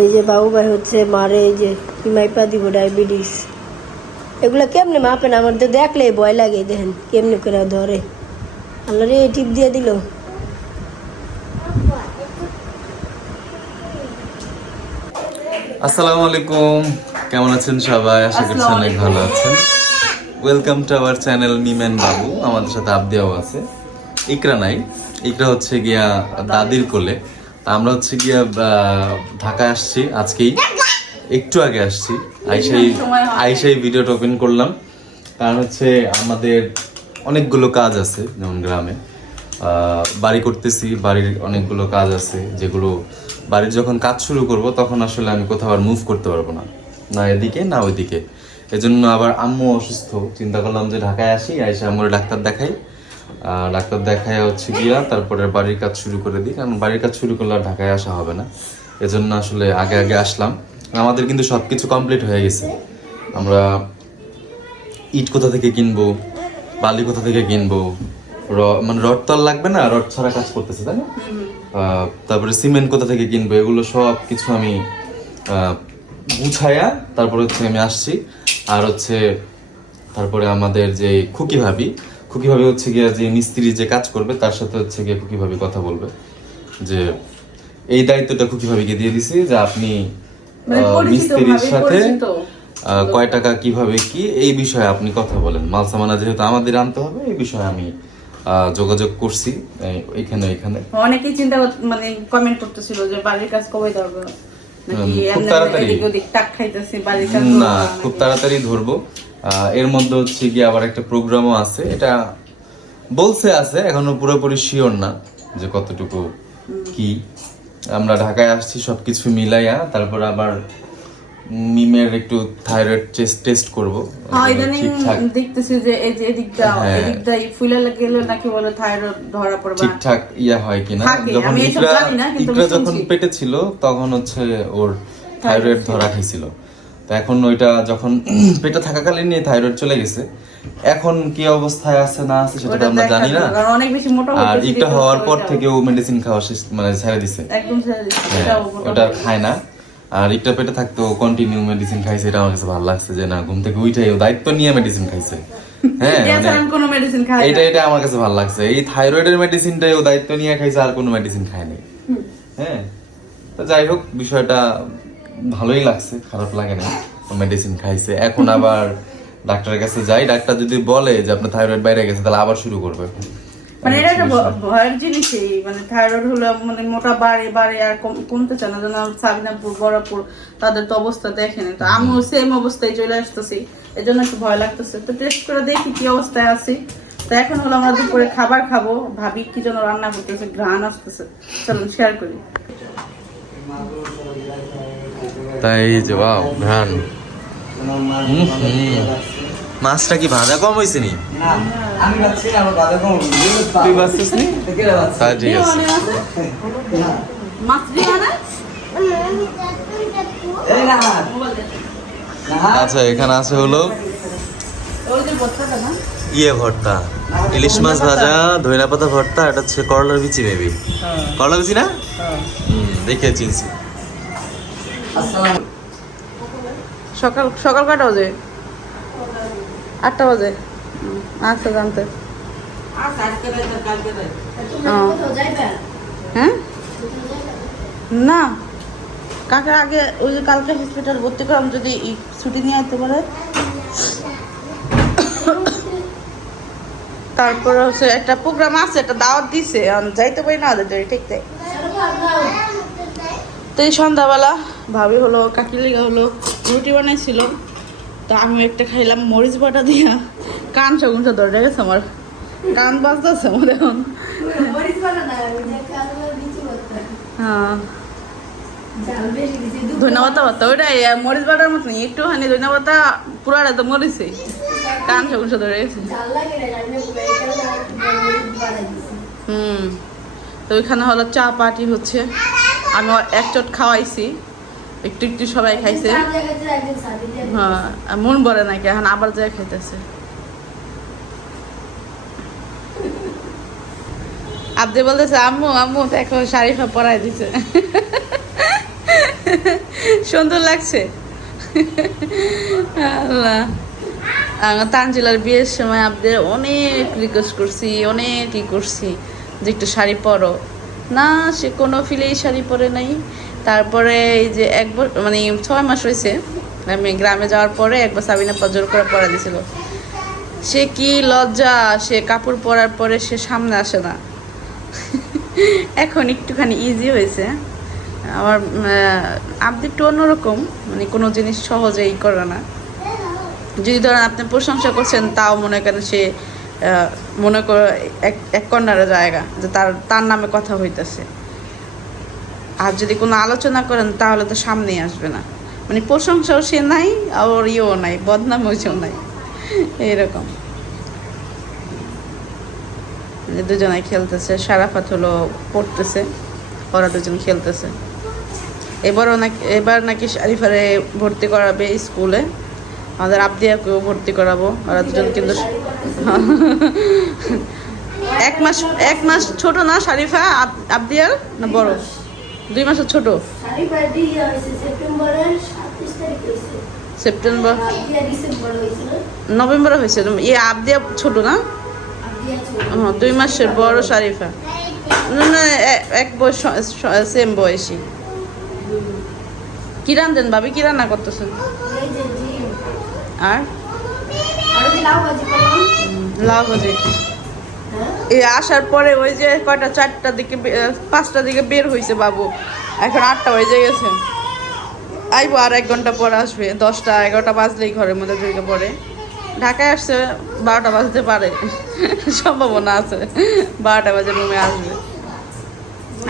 এই যে বাবু ভাই হচ্ছে মারে এই যে হিমাইপা দিব ডায়াবেটিস। এগুলো কেমনে মাপেন? আমার তো দেখলে ভয় লাগে দেখেন কেমনে করে ধরে। আল্লাহ রে টিপ দিয়ে দিল। আসসালামু আলাইকুম। কেমন আছেন সবাই? আশা করছি অনেক ভালো আছেন। ওয়েলকাম টু আওয়ার চ্যানেল মিমেন বাবু আমাদের সাথে আবদিয়াও আছে। ইকরা নাই। ইকরা হচ্ছে গিয়া দাদির কোলে। আমরা হচ্ছে গিয়া ঢাকায় আসছি আজকেই। একটু আগে আসছি। আইসাই আইসাই ভিডিওটা ওপেন করলাম। কারণ হচ্ছে আমাদের অনেকগুলো কাজ আছে যেমন গ্রামে। বাড়ি করতেছি বাড়ির অনেকগুলো কাজ আছে যেগুলো বাড়ির যখন কাজ শুরু করব তখন আসলে আমি কোথাও আর মুভ করতে পারব না। না এদিকে না ওইদিকে। এজন্য আবার আম্মু অসুস্থ। চিন্তা করলাম যে ঢাকায় আসি আইসা আম্মুর ডাক্তার দেখাই। ডাক্তার দেখায় হচ্ছে গিয়া তারপরে বাড়ির কাজ শুরু করে দিই কারণ বাড়ির কাজ শুরু করলে ঢাকায় আসা হবে না। এজন্য আসলে আগে আগে আসলাম। আমাদের কিন্তু সব কিছু কমপ্লিট হয়ে গেছে। আমরা ইট কোথা থেকে কিনবো বালি কোথা থেকে কিনবো র- মানে রড তো আর লাগবে না রড ছাড়া কাজ করতেছে তাই না? তারপরে সিমেন্ট কোথা থেকে কিনবো এগুলো সব কিছু আমি আহ, গুছায়া তারপরে হচ্ছে আমি আসছি। আর হচ্ছে তারপরে আমাদের যে খুকি ভাবি খুকি ভাবি হচ্ছে গিয়ে যে মিস্ত্রি যে কাজ করবে তার সাথে হচ্ছে গিয়ে খুকি ভাবি কথা বলবে। যে এই দায়িত্বটা খুকি ভাবিকে দিয়ে দিছি যে আপনি মানে মিস্ত্রির সাথে কয় টাকা কীভাবে কি এই বিষয়ে আপনি কথা বলেন। মাল সামানা যেহেতু আমাদের আনতে হবে এই বিষয়ে আমি যোগাযোগ করছি এখানে এখানে। অনেকেই চিন্তা মানে কমেন্ট করতেছিল যে বাড়ির কাজ কবে ধরবো? খুব তাড়াতাড়ি। না খুব তাড়াতাড়ি ধরবো। এর মধ্যে হচ্ছে গিয়ে আবার একটা প্রোগ্রামও আছে। এটা বলছে আছে এখনও পুরোপুরি শিওর না যে কতটুকু কি। আমরা ঢাকায় আসছি সবকিছু মিলাইয়া তারপর আবার মিমের একটু থাইরয়েড টেস্ট টেস্ট করব। হ্যাঁ ইদানিং দেখতেছি যে এই যে এদিকটা হ্যাঁ। এদিকটা ফুলে গেলে নাকি বলে থাইরয়েড ধরা পড়বে। ঠিকঠাক ইয়া হয় কিনা। যখন ইকরা জানি না, কিন্তু যখন। পেটে ছিল তখন হচ্ছে ওর থাইরয়েড ধরা খাইছিল। তো এখন ওইটা যখন পেটে থাকাকালীন থাইরয়েড চলে গেছে এখন কি অবস্থায় আছে না আছে সেটা তো আমরা জানি না। কারণ অনেক বেশি মোটা আর ইকটা হওয়ার পর থেকে ও মেডিসিন খাওয়া শেষ মানে ছেড়ে দিছে। একদম ছেড়ে দিচ্ছে, হ্যাঁ, ওটা খায় না। আর ইকটা পেটে থাকতো কন্টিনিউ মেডিসিন খাইছে এটা আমার কাছে ভালো লাগছে যে না ঘুম থেকে উঠে ও দায়িত্ব নিয়ে মেডিসিন খাইছে। হ্যাঁ এটা মানে আমি কোনো মেডিসিন খাই এটা এটা আমার কাছে ভালো লাগছে। এই থাইরয়েডের মেডিসিনটাই ও দায়িত্ব নিয়ে খাইছে আর কোনো মেডিসিন খায় নাই। হ্যাঁ তো যাই হোক বিষয়টা ভালোই লাগছে খারাপ লাগে না মেডিসিন খাইছে। এখন আবার ডাক্তারের কাছে যাই ডাক্তার যদি বলে যে আপনার থাইরয়েড বাইরে গেছে তাহলে আবার শুরু করবে। মানে এটা একটা ভয়ের জিনিসই মানে থাইরয়েড হলো মানে মোটা বাড়ে বাড়ে আর কম- কমতে চায় না। যেন সাবিনাপুর বড়াপুর তাদের তো অবস্থা দেখেনি তো আমিও সেম অবস্থায় চলে আসতেছি এই জন্য একটু ভয় লাগতেছে। তো টেস্ট করে দেখি কি অবস্থায় আছি। তো এখন হলো আমরা দুপুরে খাবার খাব ভাবি কি যেন রান্না করতেছে ঘ্রাণ আসতেছে। চলুন শেয়ার করি। তাই যে বাও ঘ্রাণ মাছটা কি ভাজা কম হয়েছে নি? তা ঠিক আছে। না। আচ্ছা এখানে আছে হলো ওই যে বস্তাটা না? ইয়ে ভর্তা। ইলিশ মাছ ভাজা ধইনা পাতা ভর্তা এটা হচ্ছে করলার বিচি বেবি করলা বিচি না? দেখে চিনছি। আসসালাম সকাল সকাল কটা বাজে? আটটা বাজে। আচ্ছা জানতে। হ্যাঁ? না। কাকে আগে ওই যে কালকে হসপিটাল ভর্তি করলাম যদি ছুটি নিয়ে আসতে পারে। তারপরে হচ্ছে একটা প্রোগ্রাম আছে একটা দাওয়াত দিছে। আমি যাইতে পারি না ওদের ঠিক তাই তো এই সন্ধ্যাবেলা ভাবি হলো কাকি লেগে হলো রুটি বানাইছিল। তা আমি একটা খাইলাম মরিচ বাটা দিয়া। কান সগুনটা ধরে গেছে আমার। কান বাজতেছে আমার এখন। হ্যাঁ। ধন্যবাদ পাতা মরিচ বাটার মতন একটুখানি ধন্যবাদ পুরাটা তো মরিছে কান ধরে গেছে। হুম। তো ওইখানে হলো চা পার্টি হচ্ছে। আমি এক চট খাওয়াইছি। একটু একটু সবাই খাইছে। হ্যাঁ মন ভরে নাকি এখন আবার যায় খাইতেছে। আপনি বলতেছে আম্মু আম্মু দেখো শারিফা পরাই দিছে। সুন্দর লাগছে। আল্লাহ। তানজিলার বিয়ের সময় আপনাদের অনেক রিকোয়েস্ট করছি অনেক ই করছি যে একটু শাড়ি পরো। না, সে কোনো ফিলেই শাড়ি পরে নাই। তারপরে এই যে এক মানে ছয় মাস হয়েছে, আমি গ্রামে যাওয়ার পরে একবার সাবিনা পজর করে পরা দিয়েছিল। সে কি লজ্জা, সে কাপড় পরার পরে সে সামনে আসে না। এখন একটুখানি ইজি হয়েছে। আমার আপনি একটু অন্যরকম মানে কোনো জিনিস সহজেই করে না। যদি ধরেন আপনি প্রশংসা করছেন, তাও মনে করেন সে মনে করে, এক কর্নারে জায়গা, যে তার তার নামে কথা হইতেছে। আর যদি কোনো আলোচনা করেন, তাহলে তো সামনেই আসবে না। মানে প্রশংসাও সে নাই আর ইয়েও নাই বদনামও সেও নাই। এইরকম। যে দুজনাই খেলতেছে, সারাফাত হলো পড়তেছে, ওরা দুজন খেলতেছে। এবারও নাকি, এবার নাকি শারিফারে ভর্তি করাবে স্কুলে। আমাদের আবদিয়াকেও ভর্তি করাবো ওরা দুজন কিন্তু এক মাস এক মাস ছোট না শারিফা আব- আবদিয়ার না বড়? দুই মাসের ছোট? সেপ্টেম্বর নভেম্বরে হয়েছে ইয়ে আবদিয়া ছোট না? দুই মাসের বড় শারিফা। না, না এক বয়স সেম বয়সী। কি রান্ধেন ভাবি? কি রান্না করতেছেন? আর? লাউ ভাজি হ্যাঁ এই আসার পরে ওই যে কয়টা চারটার দিকে পাঁচটার দিকে বের হয়েছে বাবু। এখন আটটা বেজে গেছে। আইবো আর এক ঘণ্টা পর আসবে। দশটা, এগারোটা বাজলেই ঘরের মধ্যে ঢুকে পড়ে। ঢাকায় আসছে, বারোটা বাজতে পারে। সম্ভাবনা আছে। বারোটা বাজে রুমে আসবে।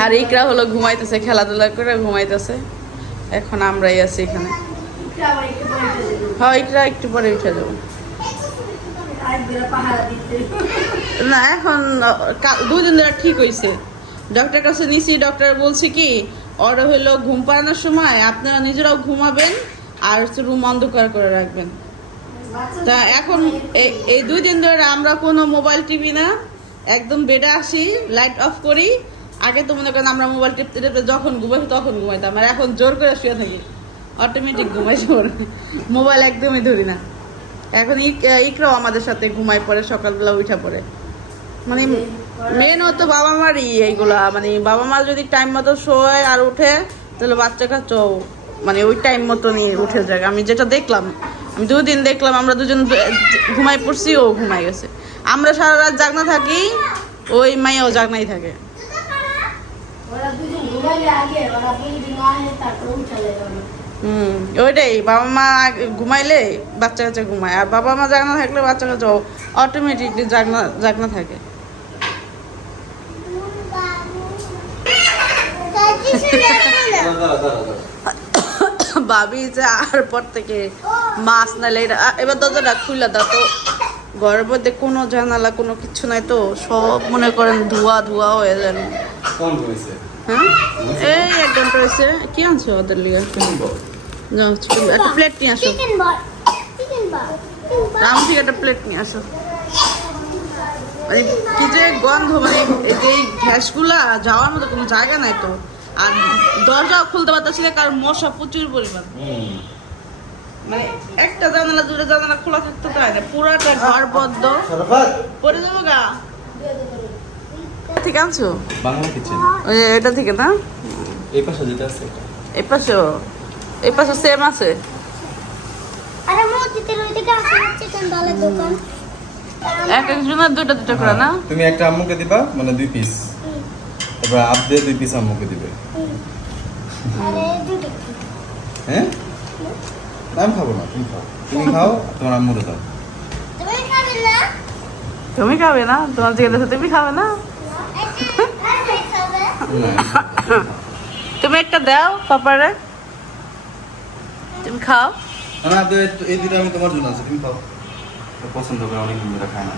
আর ইকরা হলো ঘুমাইতেছে, খেলাধুলা করে ঘুমাইতেছে। এখন আমরাই আছি এখানে। হয় ইকরা একটু পরে উঠে যাব। না এখন আহ, কা- দুই দিন ধরে ঠিক হয়েছে ডক্টর কাছে নিছি ডক্টর বলছে কি ওর হলো ঘুম পাড়ানোর সময় আপনারা নিজেরাও ঘুমাবেন আর হচ্ছে রুম অন্ধকার করে রাখবেন। তা এখন এই- এই দুই দিন ধরে আমরা কোনো মোবাইল টিভি না একদম বেডে আসি লাইট অফ করি। আগে তো মনে করেন আমরা মোবাইল টিপতে টিপতে যখন ঘুমাই তখন ঘুমাইতাম আর এখন জোর করে শুয়ে থাকি। অটোমেটিক ঘুমাই জোর মোবাইল একদমই ধরি না। এখন ইক- ইকরাও আমাদের সাথে ঘুমাই পড়ে সকালবেলা উঠা পড়ে। মানে মেন হতো বাবা মারই এইগুলা। মানে বাবা মা যদি টাইম মতো শোয় আর উঠে তাহলে বাচ্চা কাচ্চাও মানে ওই টাইম মতো নিয়ে উঠে যায়। আমি যেটা দেখলাম আমি দুদিন দেখলাম আমরা দুজন ঘুমাই পড়ছি ও ঘুমাই গেছে। আমরা সারা রাত জাগনা থাকি ওই মাইয়াও জাগনাই থাকে। ওরা দুজন ঘুমাইলে আগে ওরা দুজন না আহে তারপরে উঠালে যাবে হুম, ওইটাই, বাবা মা ঘুমাইলে বাচ্চা কাচ্চা ঘুমায়, আর বাবা মা জাগনা থাকলে বাচ্চা কাচ্চা অটোমেটিকলি জাগনা জাগনা থাকে। ভাবি যে আর পর থেকে মাছ নালে এবার দরজাটা খুলে দাও তো। ঘরের মধ্যে কোনো জানালা, কোনো কিছু নাই তো, সব মনে করেন ধোয়া ধোয়া হয়ে হয়েছে। হ্যাঁ? এই এক ঘণ্টা হয়েছে। কি আনছো ওদের লিগে? যাও, একটা প্লেট নিয়ে আসো। রাম থেকে একটা প্লেট নিয়ে আসো। মানে কি যে গন্ধ মানে এই যে এই গ্যাসগুলা যাওয়ার মতো কোনো জায়গা নাই তো। আর দরজা খুলতে পারতেছি না কারণ মশা প্রচুর পরিমাণ। মানে একটা জানালা দুটো জানালা খোলা থাকতে পারে না। পুরাটা ঘর বদ্ধ পরে যাব গা। আনছো? বাংলা কিচেন ওই এটা থেকে না? এই পাশে যেটা আছে এই পাশেও। এই পাশে সেম আছে। আরে মসজিদের ওইদিকে আছে চিকেন দোকান। এক একজনের দুটো দুটো করে না? তুমি একটা আম্মুকে দিবা মানে দুই পিস তারপর আপ দিয়ে দুই পিস আম্মুকে দিবে। হ্যাঁ? আমি খাব না তুমি খাও। তুমি খাও তোমার আম্মুরে দাও। তুমি খাবে না? তুমি খাবে না? তোমার জিজ্ঞেস তুমি খাবে না, তুমি একটা দাও পাপারে। তুমি খাও। না এই দুটো আমি তোমার জন্য আছে তুমি খাও। পছন্দ করে অনেক মেয়েরা খায় না।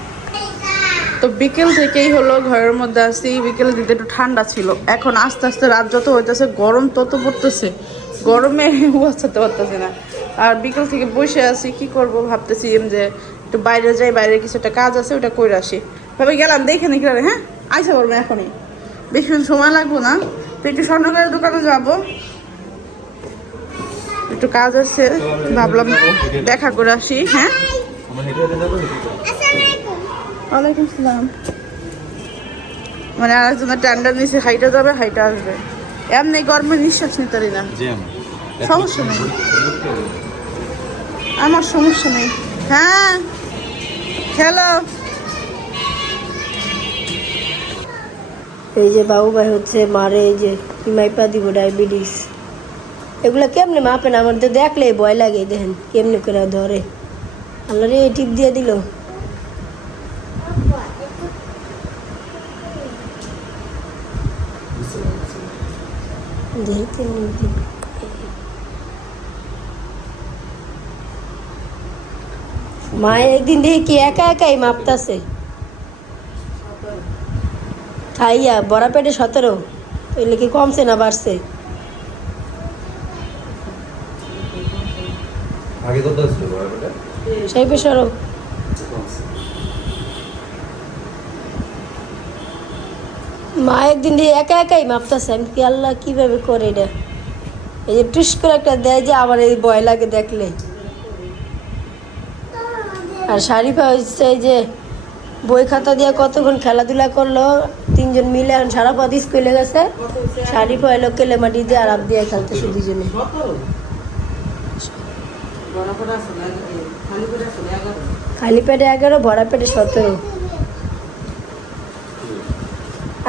তো বিকেল থেকেই হলো ঘরের মধ্যে আসি বিকেল দিতে একটু ঠান্ডা ছিল। এখন আস্তে আস্তে রাত যত হইতেছে গরম তত পড়তেছে। গরমে বাঁচাতে পারতেছে না। আর বিকেল থেকে বসে আছি কি করব ভাবতেছি যে একটু বাইরে যাই বাইরে কিছু একটা কাজ আছে ওটা করে আসি। ভাবে গেলাম দেখে নিকি হ্যাঁ? আইসা পারব এখনই। বেশি সময় লাগবো না। তো একটু স্বর্ণকারের দোকানে যাব। একটু কাজ আছে ভাবলাম দেখা করে আসি হ্যাঁ? ওয়ালাইকুম সালাম। মানে আরেকজনের টেন্ডার নিচে হাইটা যাবে হাইটা আসবে। এমনি গরমে নিঃশ্বাস নিতে পারি না। সমস্যা নেই। আমার সমস্যা নেই। হ্যাঁ? খেলো। এই যে বাবু ভাই হচ্ছে, মারে এই যে মাইপা দিব ডায়াবেটিস। এগুলো কেমনে মাপেন আমার তো দেখলে ভয় লাগে, দেখেন, কেমনে করে ধরে। আল্লাহ রে টিপ দিয়ে দিল। মা একদিন দেখি একা একাই মাপতাছে। খাইয়া বড়া পেটে সতেরো। এগুলো কি কমছে না বাড়ছে? সেই পেশারও। মা একদিন দিয়ে একা একাই মাপতাছে। আমি কি আল্লাহ কীভাবে করে এটা? এই যে টুস করে একটা দেয় যে আমার এই ভয় লাগে দেখলে। আর শাড়ি পা হচ্ছে যে বই খাতা দিয়ে কতক্ষণ খেলাধুলা করল? তিনজন মিলে এখন সারা পথ স্কুলে গেছে। শাড়ি পয়লো কেলে মাটি দিয়ে আর আপ দিয়ে খেলতেছে দুজনে। খালি পেটে এগারো, ভরা পেটে সতেরো।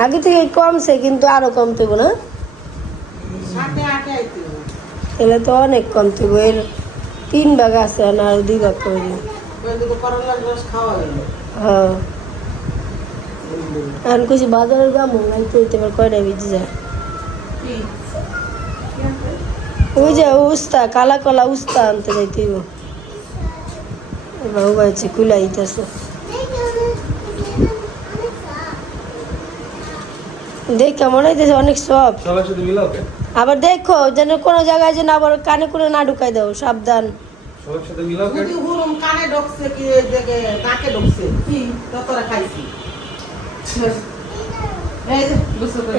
আগে থেকে কমছে, কিন্তু আরও কম পেবো না? এলে তো অনেক কম পেবো এর তিন ভাগ আছে, না আর দুই ভাগ করে হ্যাঁ। এখন কিছু বাজারের দাম নাই তো তোমার কয়টা বেজে যায়? ওই যে উস্তা কালা কলা উস্তা আনতে যাইতে বাবু আছে দেখ কেমন হইতেছে অনেক সব আবার দেখো যেন কোনো জায়গায় যেন আবার কানে করে না ঢুকাই দাও সাবধান। সবার সাথে মিলাও যদি হুরুম কানে ঢুকছে কি এই নাকে ঢুকছে? কি? ততরা খাইছি।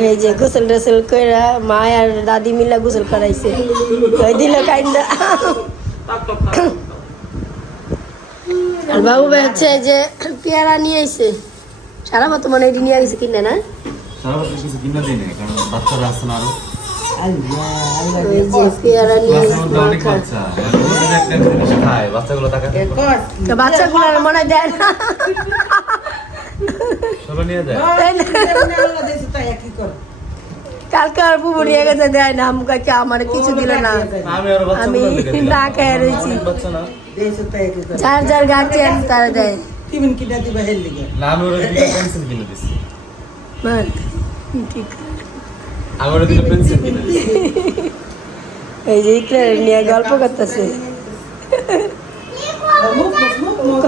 এই যে গোসল টোসল করে মা আর দাদি মিলা গোসল করাইছে। ওই দিল কাইন্দা? আর বাবু ভাই হচ্ছে এই যে পেয়ারা নিয়ে আইছে। সারা মতো মনে হয় এটি নিয়ে গেছে কিনা না? সারা বছর কিছু কিনা দিই না কারণ বাচ্চারা আছে না আরও। বাচ্চাগুলো তাকে তো বাচ্চাগুলো মনে দেয় না কালকে আর বুবু নিয়ে গেছে দেয় না আমাকে কি আমার কিছু দিল না। আমি আরও বাচ্চা আমি না খেয়ে রয়েছি। যার যার গাছে তারা দেয়। টিফিন হেল দিকে পেন্সিল কিনে এই যে ইকরা নিয়ে গল্প করতেছে। মুখ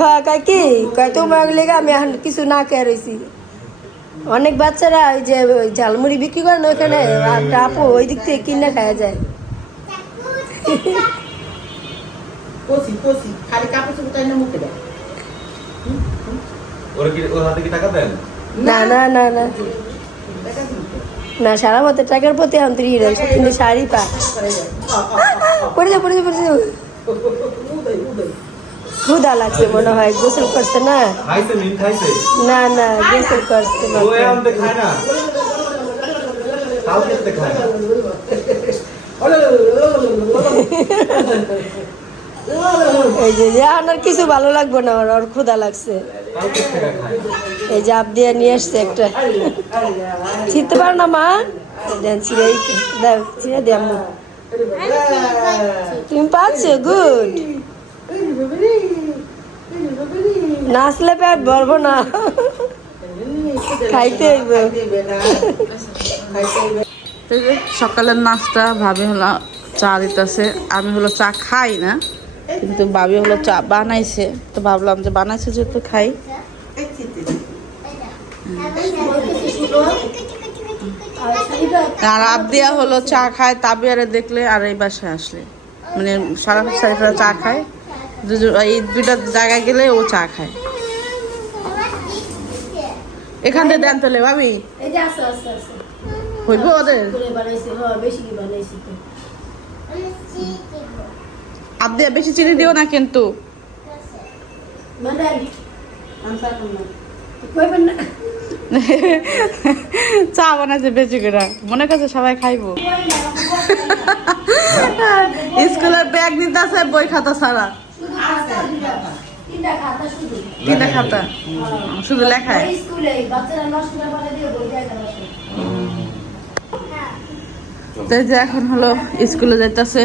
কয় তোমার লেগে আমি এখন কিছু না খেয়ে রয়েছি অনেক বাচ্চারা ওই যে ওই ঝালমুড়ি বিক্রি করে না ওখানে আর আপু ওই দিক থেকে কিনে খাওয়া যায়। না না না না। না সারা মতো টাকার প্রতি অন্তরি রয়েছে কিন্তু শাড়ি পা। পড়ে যাও পড়ে যাও পড়ে যাও। ক্ষুদা লাগছে মনে হয় গোসল করছে না? না না গোসল করছে এই যে আর কিছু ভালো লাগবে না আমার ওর ক্ষুদা লাগছে। এই আপ দিয়ে নিয়ে আসছে একটা। ছিঁড়তে পারো না, মা? দেন ছিঁড়ে দাও, ছিঁড়ে দে, আম্মু। তুমি পাচ্ছো গুড। নাচলে পেট ভরবো না। খাইতে সকালের নাস্তা, ভাবি হলো চা দিতেছে। আমি হলো চা খাই না। কিন্তু বাবি হলো চা বানাইছে তো ভাবলাম যে বানাইছে যেহেতু খাই। আর আপ দিয়া হলো চা খায় তাবিয়ারে দেখলে আর এই বাসায় আসলে। মানে সারা সাইফরা চা খায়। এই দুইটা জায়গায় গেলে ও চা খায়। এখান থেকে দেন তাহলে ভাবি। হইব ওদের? হ্যাঁ বেশি বানাইছি আব্দি বেশি চিনি দিও না কিন্তু। চা বানাইছে বেশি করে। মনে করছে সবাই খাইবো। স্কুলের ব্যাগ নিতে আছে বই খাতা ছাড়া। তিনটা খাতা শুধু। লেখায়। তো যে এখন হলো স্কুলে যাইতেছে।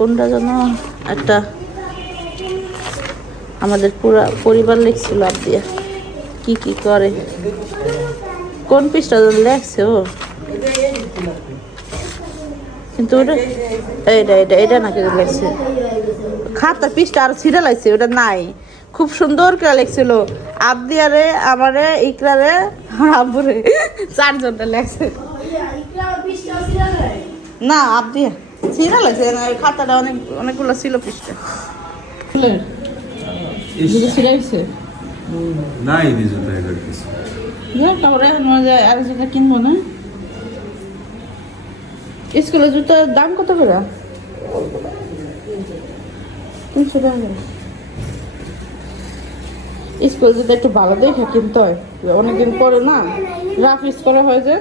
কোনটা যেন একটা আমাদের পুরা পরিবার লিখছিল আবদিয়া কি কি করে? কোন পৃষ্ঠা যেন লেখছে ও? কিন্তু ওটা এইটা এটা এটা নাকি লেখছে। খাতা পৃষ্ঠা আর ছিঁড়ে লাগছে ওটা নাই। খুব সুন্দর করে লিখছিল। আবদিয়ারে আমারে ইকরারে আব্বুরে। চারজনটা লেখছে। না আবদিয়া। ছিঁড়ে লাগছে খাতাটা অনেক অনেকগুলো ছিল পৃষ্ঠা। নাই মজা আর যেটা কিনবো না? স্কুলে জুতার দাম কত করে? তিনশো টাকা স্কুল জুতো একটু ভালো দেখে কিনতে হয়। অনেকদিন পরে না রাফ করা হয় যে।